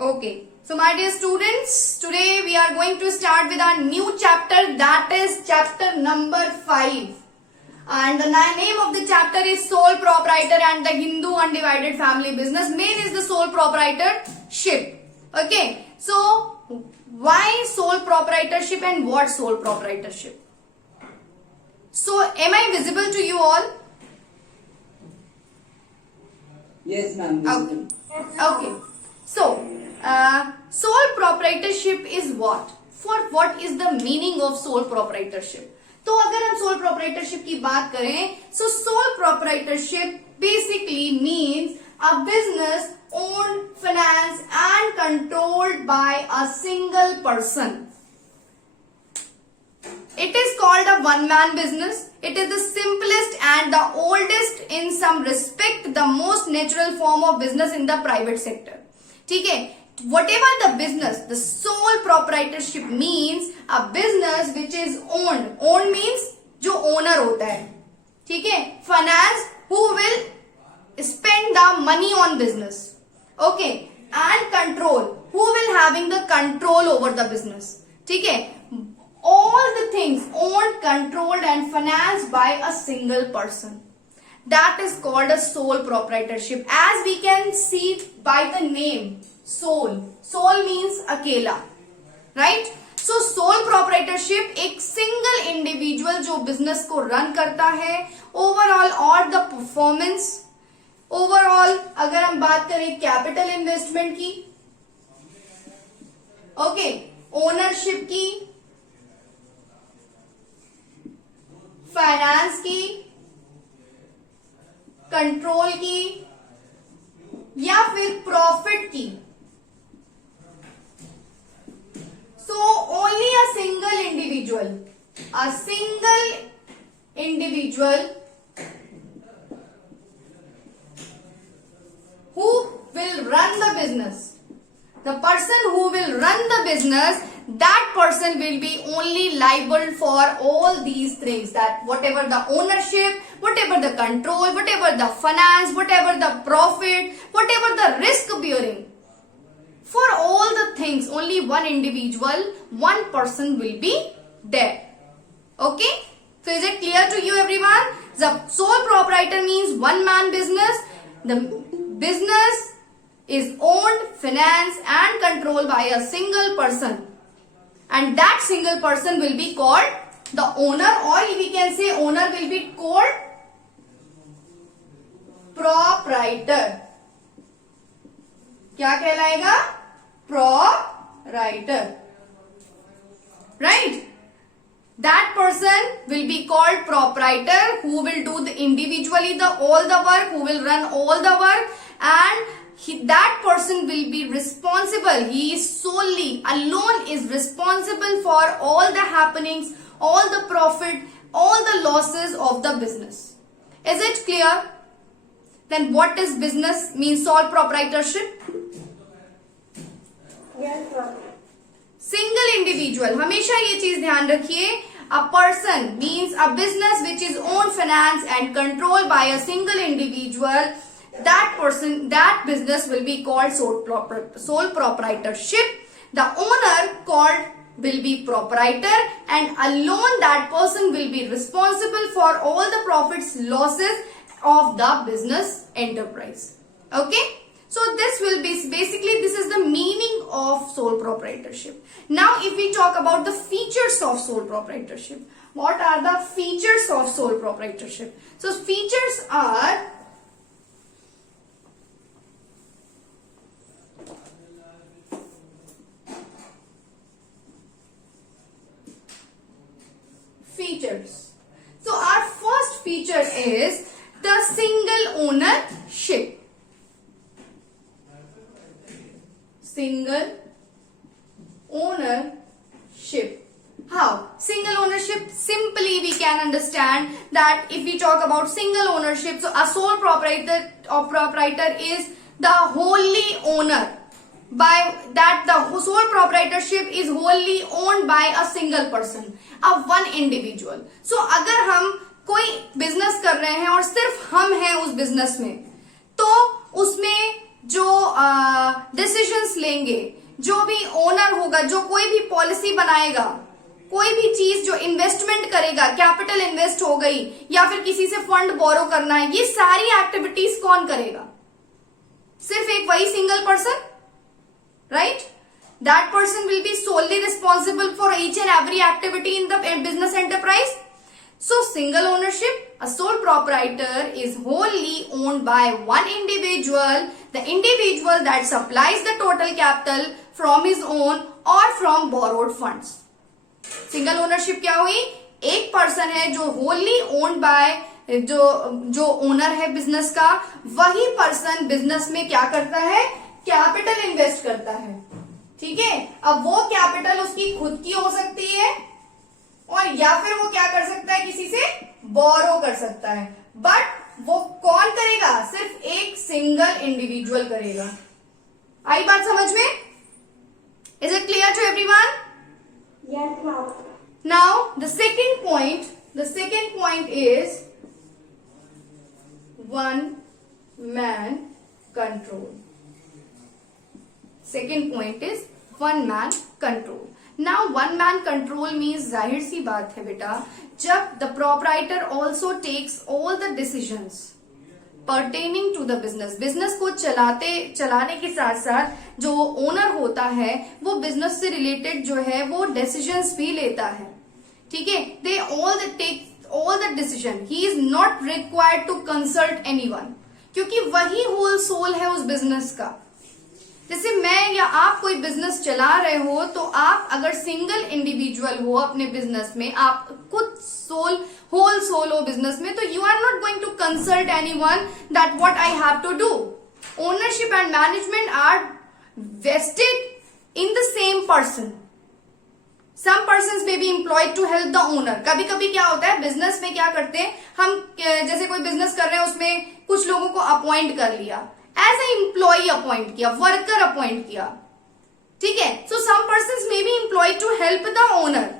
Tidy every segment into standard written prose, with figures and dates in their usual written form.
Okay. So my dear students, today we are going to start with our new chapter, that is chapter number 5. And the name of the chapter is Sole Proprietor and the Hindu Undivided Family Business. Main is the sole proprietorship. Okay. So why sole proprietorship and what sole proprietorship? So am I visible to you all? Yes, ma'am. Okay. Okay. So, sole proprietorship is what? For what is the meaning of sole proprietorship? तो अगर हम sole proprietorship की बात करें, so sole proprietorship basically means a business owned, financed and controlled by a single person. It is called a one-man business. It is the simplest and the oldest, in some respect, the most natural form of business in the private sector. ठीक है? Whatever the business, the sole proprietorship means a business which is owned. Owned means जो owner होता है. ठीक है? Finance, who will spend the money on business. Okay? And control, who will having the control over the business. ठीक है? All the things owned, controlled and financed by a single person. That is called a sole proprietorship. As we can see by the name, sole. Sole means अकेला. Right? So sole proprietorship एक single individual जो business को run करता है, overall और the performance, overall अगर हम बात करें capital investment की, okay, ownership की, फाइनेंस की, कंट्रोल की या फिर प्रॉफिट की. So only a single individual who will run the business, the person who will run the business, that person will be only liable for all these things, that whatever the ownership, whatever the control, whatever the finance, whatever the profit, whatever the risk bearing, for all the things only one individual, one person will be there. Okay, so is it clear to you everyone? The sole proprietor means one man business. The business is owned, financed and controlled by a single person, and that single person will be called the owner, or we can say owner will be called proprietor. क्या कहलाएगा? Proprietor. Right? That person will be called proprietor, who will do the individually all the work, who will run all the work, and that person will be responsible. He is solely alone is responsible for all the happenings, all the profit, all the losses of the business. Is it clear? Then what is business means sole proprietorship? Yes, sir. Single individual. हमेशा ये चीज ध्यान रखिए. A person means a business which is owned, financed and controlled by a single individual. That person, that business will be called sole proprietorship. The owner called will be proprietor, and alone that person will be responsible for all the profits, losses of the business enterprise. Okay? So this will be basically, this is the meaning of sole proprietorship. Now if we talk about the features of sole proprietorship, what are the features of sole proprietorship? So features are features. So our first feature is the single ownership. Single ownership. How? Single ownership, simply we can understand that if we talk about single ownership, so a sole proprietor is the wholly owner. By that, the sole proprietorship is wholly owned by a single person, a one individual. So अगर हम कोई business कर रहे हैं और सिर्फ हम हैं उस बिजनेस में, तो उसमें जो डिसीजंस लेंगे, जो भी ओनर होगा, जो कोई भी पॉलिसी बनाएगा, कोई भी चीज जो इन्वेस्टमेंट करेगा, कैपिटल इन्वेस्ट हो गई या फिर किसी से फंड बोरो करना है, ये सारी एक्टिविटीज कौन करेगा? सिर्फ एक वही single person, right? That person will be solely responsible for each and every activity in the business enterprise. So single ownership, a sole proprietor is wholly owned by one individual, the individual that supplies the total capital from his own or from borrowed funds. Single ownership क्या हुई? एक person है जो wholly owned by, जो owner है business का, वही person business में क्या करता है? कैपिटल इन्वेस्ट करता है, ठीक है? अब वो कैपिटल उसकी खुद की हो सकती है और या फिर वो क्या कर सकता है? किसी से बोरो कर सकता है, बट वो कौन करेगा? सिर्फ एक सिंगल इंडिविजुअल करेगा। आई बात समझ में? Is it clear to everyone? Yes, ma'am. Now the second point is one man control. Second point is one man control. Now one man control means, जाहिर सी बात है बेटा, जब the proprietor also takes all the decisions pertaining to the business, business को चलाने के साथ साथ जो ओनर होता है वो बिजनेस से रिलेटेड जो है वो डिसीजंस भी लेता है, ठीक है? They take all the decision, he is not required to consult anyone, क्योंकि वही होल सोल है उस बिजनेस का। जैसे मैं या आप कोई बिजनेस चला रहे हो, तो आप अगर सिंगल इंडिविजुअल हो अपने बिजनेस में, आप खुद होल सोल हो बिजनेस में, तो you are not going to consult anyone that what I have to do. Ownership and management are vested in the same person. Some person may be employed to help the owner. कभी कभी क्या होता है business में, क्या करते हैं हम, जैसे कोई बिजनेस कर रहे हैं उसमें कुछ लोगों को अपॉइंट कर लिया, एज ए एम्प्लॉय अपॉइंट किया, वर्कर अपॉइंट किया, ठीक है? So some person may be employed to help the owner,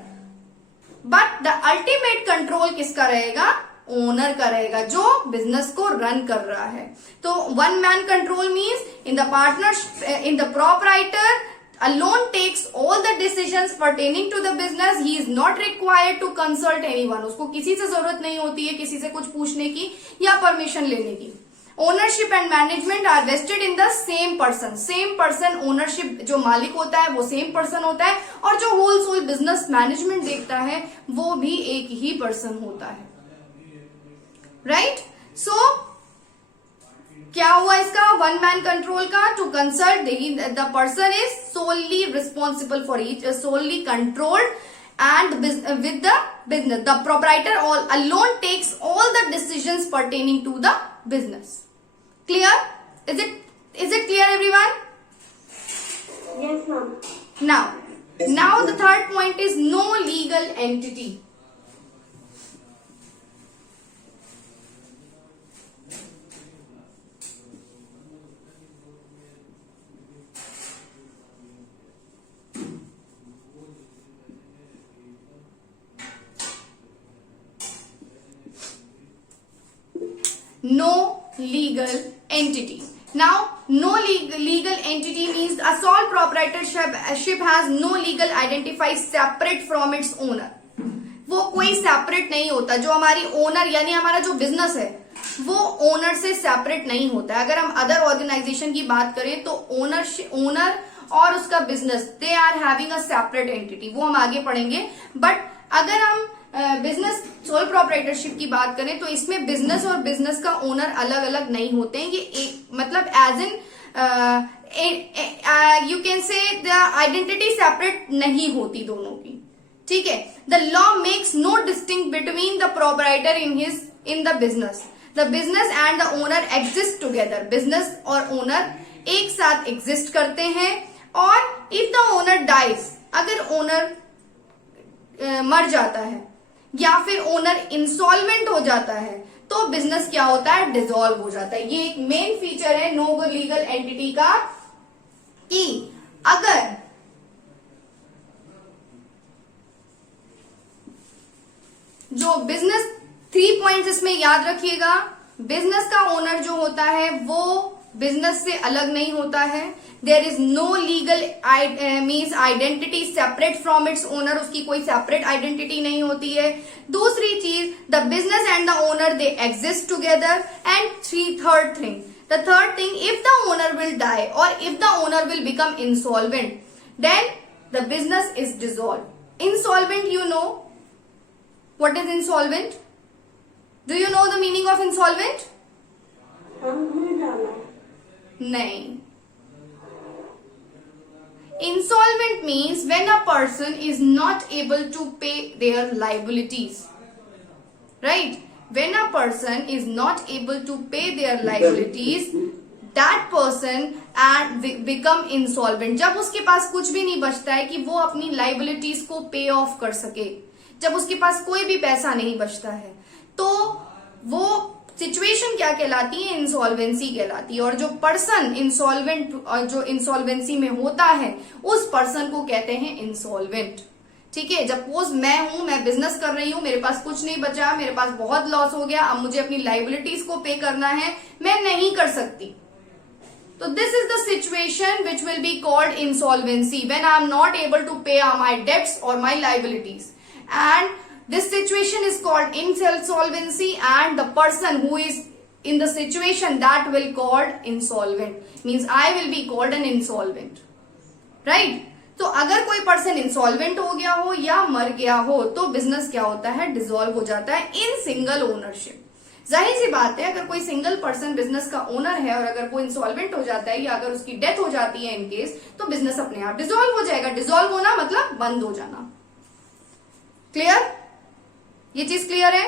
but the ultimate control किसका रहेगा? ओनर का रहेगा, जो बिजनेस को रन कर रहा है। तो one man control means in the partnership, in the proprietor alone takes all the decisions pertaining to the business. He is not required to consult anyone. उसको किसी से जरूरत नहीं होती है किसी से कुछ पूछने की या परमिशन लेने की। Ownership and management are vested in the same person. Same person, ownership जो मालिक होता है वो सेम पर्सन होता है, और जो होल सोल बिजनेस मैनेजमेंट देखता है वो भी एक ही पर्सन होता है, राइट? सो क्या हुआ इसका? वन मैन कंट्रोल का, to consult the person is solely responsible for each, solely controlled and with the business, the proprietor alone takes all the decisions pertaining to the business. Clear? Is it clear everyone? Yes, ma'am. Now the third point is no legal entity. No legal entity. Now, no legal entity means a sole proprietorship has no legal identify separate from its owner. वो कोई separate नहीं होता। जो हमारी owner यानी हमारा जो business है वो ओनर से सेपरेट नहीं होता है। अगर हम अदर ऑर्गेनाइजेशन की बात करें तो ओनर और उसका business, they are having a separate entity, वो हम आगे पढ़ेंगे। बट अगर हम बिजनेस सोल प्रोप्राइटरशिप की बात करें तो इसमें बिजनेस और बिजनेस का ओनर अलग अलग नहीं होते हैं। ये एक मतलब as in you can say the identity separate नहीं होती दोनों की, ठीक है? The law makes no distinct between the proprietor in the business. The business and the owner exist together. Business और ओनर एक साथ एग्जिस्ट करते हैं। और इफ द ओनर डाइज, अगर ओनर मर जाता है या फिर ओनर इंसॉल्वेंट हो जाता है तो बिजनेस क्या होता है? डिसॉल्व हो जाता है। ये एक मेन फीचर है नो लीगल एंटिटी का, कि अगर जो बिजनेस, 3 पॉइंट्स इसमें याद रखिएगा। बिजनेस का ओनर जो होता है वो बिजनेस से अलग नहीं होता है. There is no legal means identity separate from its owner. उसकी कोई सेपरेट आइडेंटिटी नहीं होती है. दूसरी चीज, the business and the owner they exist together. And third thing, the third thing, if the owner will die or if the owner will become insolvent, then the business is dissolved. Insolvent, you know what is insolvent? Do you know the meaning of insolvent? हमने डाला. नहीं. Insolvent means when a person is not able to pay their liabilities, right? When a person is not able to pay their liabilities, that person and become insolvent. जब उसके पास कुछ भी नहीं बचता है कि वो अपनी liabilities को pay off कर सके, जब उसके पास कोई भी पैसा नहीं बचता है, तो वो सिचुएशन क्या कहलाती है? इंसॉल्वेंसी कहलाती है. और जो पर्सन इंसॉल्वेंट जो इंसॉल्वेंसी में होता है, उस पर्सन को कहते हैं इंसॉल्वेंट. ठीक है. सपोज मैं हूं, मैं बिजनेस कर रही हूं, मेरे पास कुछ नहीं बचा, मेरे पास बहुत लॉस हो गया, अब मुझे अपनी लाइबिलिटीज को पे करना है, मैं नहीं कर सकती. तो this is the situation which will be called insolvency, when I am not able to pay my debts और my liabilities. And this situation is called insolvency, and the person who is in the situation that will called insolvent, means I will be called an insolvent, right? तो अगर कोई person insolvent हो गया हो या मर गया हो, तो बिजनेस क्या होता है? डिसॉल्व हो जाता है इन सिंगल ओनरशिप. जाहिर सी बात है, अगर कोई सिंगल पर्सन बिजनेस का ओनर है और अगर वो इंसॉल्वेंट हो जाता है या अगर उसकी डेथ हो जाती है इन केस, तो बिजनेस अपने आप डिसॉल्व हो जाएगा. डिसॉल्व होना मतलब बंद हो जाना. क्लियर? ये चीज क्लियर है?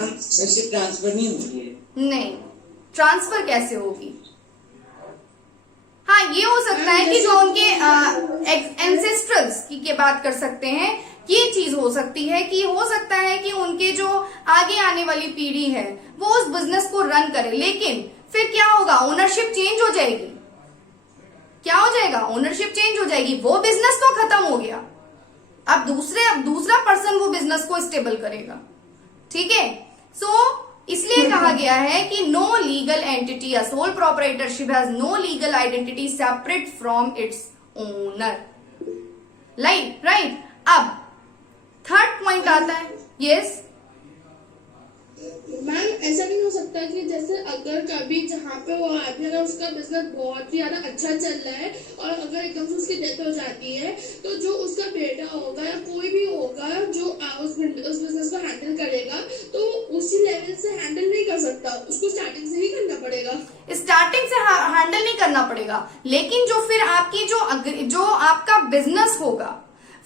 ऐसे ट्रांसफर नहीं हो रही है. नहीं. ट्रांसफर कैसे होगी? हाँ, ये हो सकता है कि जो उनके एंसेस्ट्रल्स की बात कर सकते हैं, ये चीज हो सकती है कि हो सकता है कि उनके जो आगे आने वाली पीढ़ी है वो उस बिजनेस को रन करे, लेकिन फिर क्या होगा? ओनरशिप चेंज हो जाएगी. क्या हो जाएगा? ओनरशिप चेंज हो जाएगी. वो बिजनेस तो खत्म हो गया, अब दूसरा पर्सन वो बिजनेस को स्टेबल करेगा. ठीक है. सो इसलिए कहा गया है कि no legal entity, a sole proprietorship has no legal identity separate from its owner. Right. अब थर्ड पॉइंट आता है. यस मैम, ऐसा नहीं हो सकता कि जैसे अगर कभी जहाँ पे वो आदमी, अगर उसका बिजनेस बहुत ही ज्यादा अच्छा चल रहा है और अगर एकदम से उसकी डेथ हो जाती है, तो जो उसका बेटा होगा या कोई भी होगा जो उस बिजनेस को हैंडल करेगा, तो उसी लेवल से हैंडल नहीं कर सकता, उसको स्टार्टिंग से ही करना पड़ेगा. स्टार्टिंग से हैंडल नहीं करना पड़ेगा, लेकिन जो फिर आपकी जो आपका बिजनेस होगा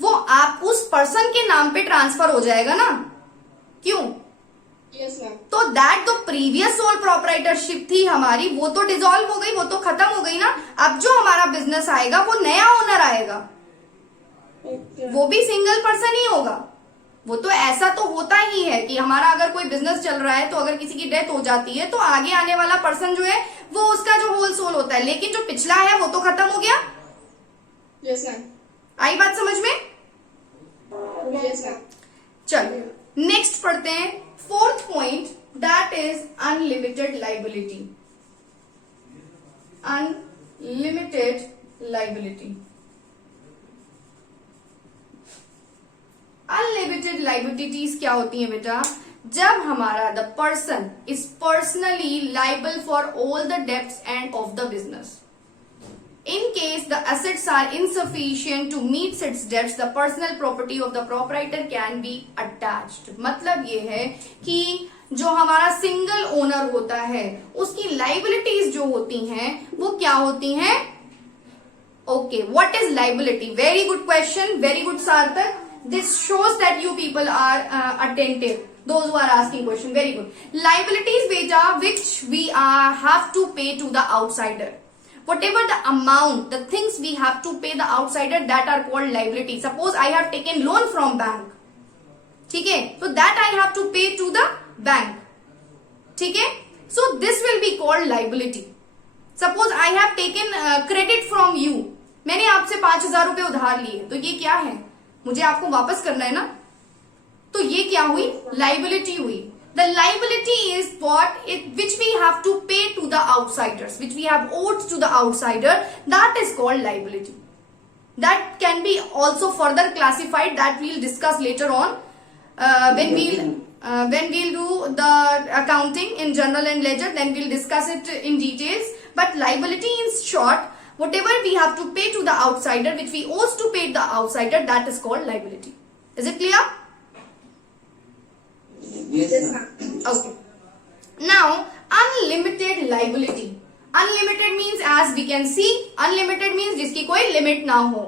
वो आप उस पर्सन के नाम पे ट्रांसफर हो जाएगा ना. क्यों? Yes ma'am. तो दैट जो प्रीवियस सोल प्रोप्राइटरशिप थी हमारी, वो तो डिसॉल्व हो गई, वो तो खत्म हो गई ना. अब जो हमारा बिजनेस आएगा वो नया ओनर आएगा. वो भी सिंगल पर्सन ही होगा. वो तो ऐसा तो होता ही है कि हमारा अगर कोई बिजनेस चल रहा है तो अगर किसी की डेथ हो जाती है तो आगे आने वाला पर्सन जो है वो उसका जो होल सोल होता है, लेकिन जो पिछला है वो तो खत्म हो गया. Yes ma'am. आई बात समझ में? Yes ma'am. चलो नेक्स्ट पढ़ते हैं. Fourth point, that is unlimited liability. Unlimited liability. Unlimited liabilities क्या होती है बेटा? जब हमारा the person is personally liable for all the debts end of the business. In case the assets are insufficient to meet its debts, the personal property of the proprietor can be attached. मतलब ये है कि जो हमारा single owner होता है उसकी liabilities जो होती हैं वो क्या होती हैं? Okay, what is liability? Very good question, very good सार्थक. This shows that you people are attentive. Those who are asking question, very good. Liabilities beta which we have to pay to the outsider. Whatever the amount, the things we have to pay the outsider, that are called liability. Suppose I have taken loan from bank. ठीक है, so that I have to pay to the bank. ठीक है, so this will be called liability. Suppose I have taken credit from you. मैंने आपसे 5,000 रुपए उधार लिए, तो ये क्या है? मुझे आपको वापस करना है ना, तो ये क्या हुई? लाइबिलिटी हुई. The liability is which we have to pay to the outsiders, which we have owed to the outsider. That is called liability. That can be also further classified. That we'll discuss later on when we'll do the accounting in journal and ledger. Then we'll discuss it in details. But liability, in short, whatever we have to pay to the outsider, which we owe to pay the outsider, that is called liability. Is it clear? Yes, ma'am. Okay. Now, unlimited liability. Unlimited means, as we can see, unlimited means जिसकी कोई limit ना हो.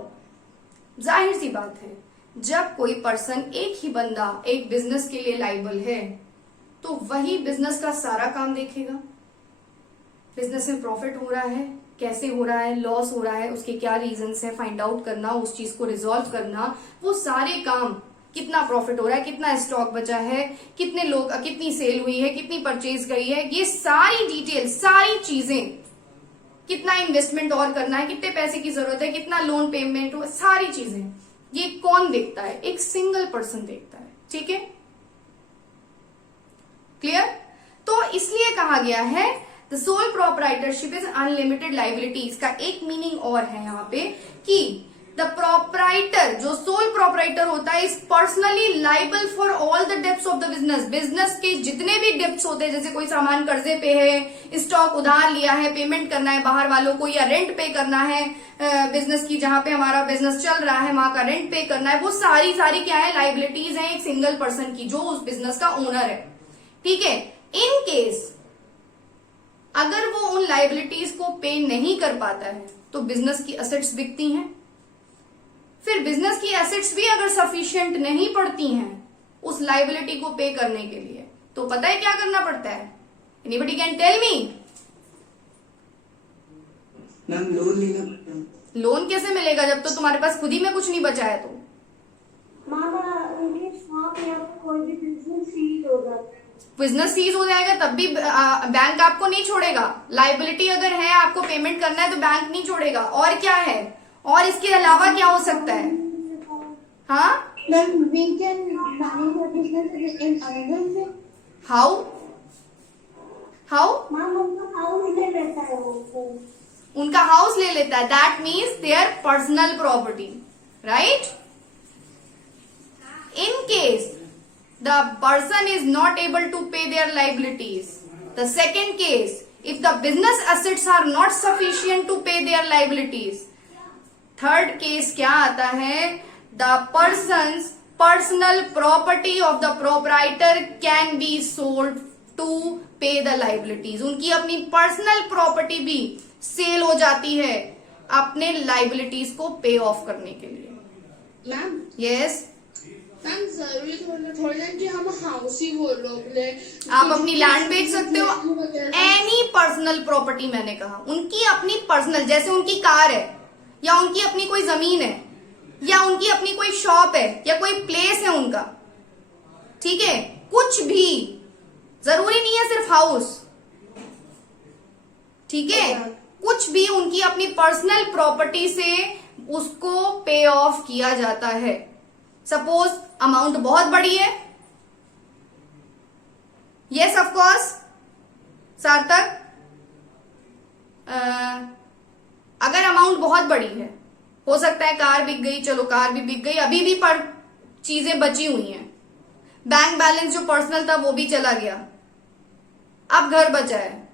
जाहिर सी बात है, जब कोई person, एक ही बंदा एक बिजनेस के लिए लाइबल है, तो वही बिजनेस का सारा काम देखेगा. बिजनेस में प्रॉफिट हो रहा है, कैसे हो रहा है, लॉस हो रहा है, उसके क्या रीजंस है, फाइंड आउट करना, उस चीज को रिजॉल्व करना, वो सारे काम, कितना प्रॉफिट हो रहा है, कितना स्टॉक बचा है, कितने लोग, कितनी सेल हुई है, कितनी परचेज गई है, ये सारी डिटेल, सारी चीजें, कितना इन्वेस्टमेंट और करना है, कितने पैसे की जरूरत है, कितना लोन पेमेंट हो, सारी चीजें ये कौन देखता है? एक सिंगल पर्सन देखता है. ठीक है, क्लियर? तो इसलिए कहा गया है the sole proprietorship is unlimited liability. इसका एक मीनिंग और है यहाँ पे कि द प्रोप्राइटर, जो सोल प्रोप्राइटर होता है, is personally liable for all the debts of the business. Business के जितने भी डेब्ट्स होते हैं, जैसे कोई सामान कर्जे पे है, स्टॉक उधार लिया है, पेमेंट करना है बाहर वालों को, या रेंट पे करना है बिजनेस की, जहां पे हमारा बिजनेस चल रहा है वहां का रेंट पे करना है, वो सारी क्या है? लाइबिलिटीज है एक सिंगल पर्सन की, जो उस बिजनेस का ओनर है. ठीक है. इन केस अगर वो उन लाइबिलिटीज को पे नहीं कर पाता है, तो बिजनेस की एसेट्स बिकती हैं. फिर बिजनेस की एसेट्स भी अगर सफिशिएंट नहीं पड़ती हैं उस लाइबिलिटी को पे करने के लिए, तो पता है क्या करना पड़ता है? Anybody can tell me? Ma'am, loan लेना पड़ता है. लोन कैसे मिलेगा जब तो तुम्हारे पास खुद ही में कुछ नहीं बचा है? तो मामा उनके साथ या कोई भी बिजनेस सीज हो जाता है, बिजनेस सीज हो जाएगा तब भी बैंक आपको नहीं छोड़ेगा. लाइबिलिटी अगर है, आपको पेमेंट करना है, तो बैंक नहीं छोड़ेगा. और क्या है? और इसके अलावा क्या हो सकता है? हाँ, then we can manage the business in another way. How? माम उनका हाउस ले लेता है वो. उनका हाउस ले लेता है. That means there personal property, right? In case the person is not able to pay their liabilities. The second case, if the business assets are not sufficient to pay their liabilities. Third case क्या आता है? The person's personal property of the proprietor can be sold to pay the liabilities. उनकी अपनी personal property भी cell हो जाती है अपने लाइबिलिटीज को पे ऑफ करने के लिए. मैम, यस, मैम जरूरी थोड़ी ना कि हम हाउस ही वो लोग ले. आप अपनी लैंड बेच सकते हो. एनी पर्सनल प्रॉपर्टी, मैंने कहा उनकी अपनी पर्सनल, जैसे उनकी कार है, या उनकी अपनी कोई जमीन है, या उनकी अपनी कोई शॉप है, या कोई प्लेस है उनका. ठीक है, कुछ भी, जरूरी नहीं है सिर्फ हाउस. ठीक है, कुछ भी उनकी अपनी पर्सनल प्रॉपर्टी से उसको पे ऑफ किया जाता है. सपोज अमाउंट बहुत बड़ी है. यस, ऑफ कोर्स सार्थक, अगर अमाउंट बहुत बड़ी है, हो सकता है कार बिक गई, चलो कार भी बिक गई, अभी भी पर चीजें बची हुई हैं, बैंक बैलेंस जो पर्सनल था वो भी चला गया, अब घर बचा है,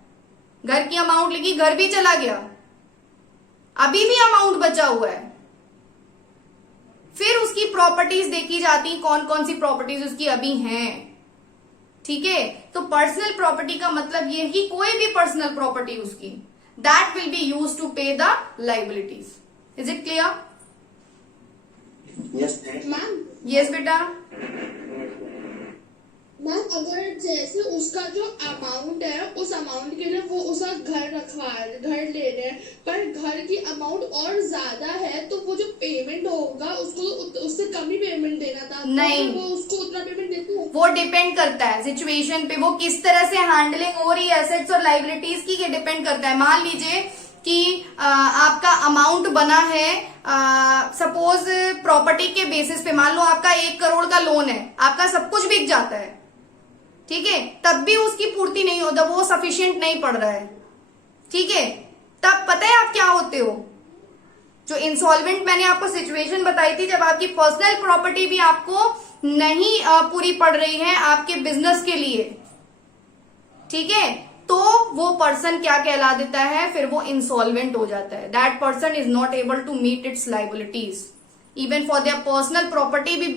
घर की अमाउंट लिखी, घर भी चला गया, अभी भी अमाउंट बचा हुआ है. फिर उसकी प्रॉपर्टीज देखी जाती, कौन कौन सी प्रॉपर्टीज उसकी अभी हैं. ठीक है, तो पर्सनल प्रॉपर्टी का मतलब ये है कि कोई भी पर्सनल प्रॉपर्टी उसकी, that will be use to pay the liabilities. Is it clear? Yes ma'am, yes बेटा. मैम अगर जैसे उसका जो अमाउंट है, उस अमाउंट के लिए वो उसका घर ले रहे हैं, पर घर की अमाउंट और ज्यादा है, तो वो जो पेमेंट होगा उसको उससे कम ही पेमेंट देना था. नहीं, तो वो उसको उतना पेमेंट देते हैं. वो डिपेंड करता है सिचुएशन पे, वो किस तरह से हैंडलिंग हो रही है एसेट्स और लाइबिलिटीज की, ये डिपेंड करता है. मान लीजिए कि आपका अमाउंट बना है, सपोज प्रॉपर्टी के बेसिस पे, मान लो आपका 1 करोड़ का लोन है, आपका सब कुछ बिक जाता है, ठीक है, तब भी उसकी पूर्ति नहीं होता, वो सफिशिएंट नहीं पड़ रहा है, ठीक है, तब पता है आप क्या होते हो? जो इंसॉल्वेंट मैंने आपको सिचुएशन बताई थी, जब आपकी पर्सनल प्रॉपर्टी भी आपको नहीं पूरी पड़ रही है आपके बिजनेस के लिए, ठीक है, तो वो पर्सन क्या कहला देता है, फिर वो इंसॉल्वेंट हो जाता है. That person is not able to meet its liabilities even for their personal property भी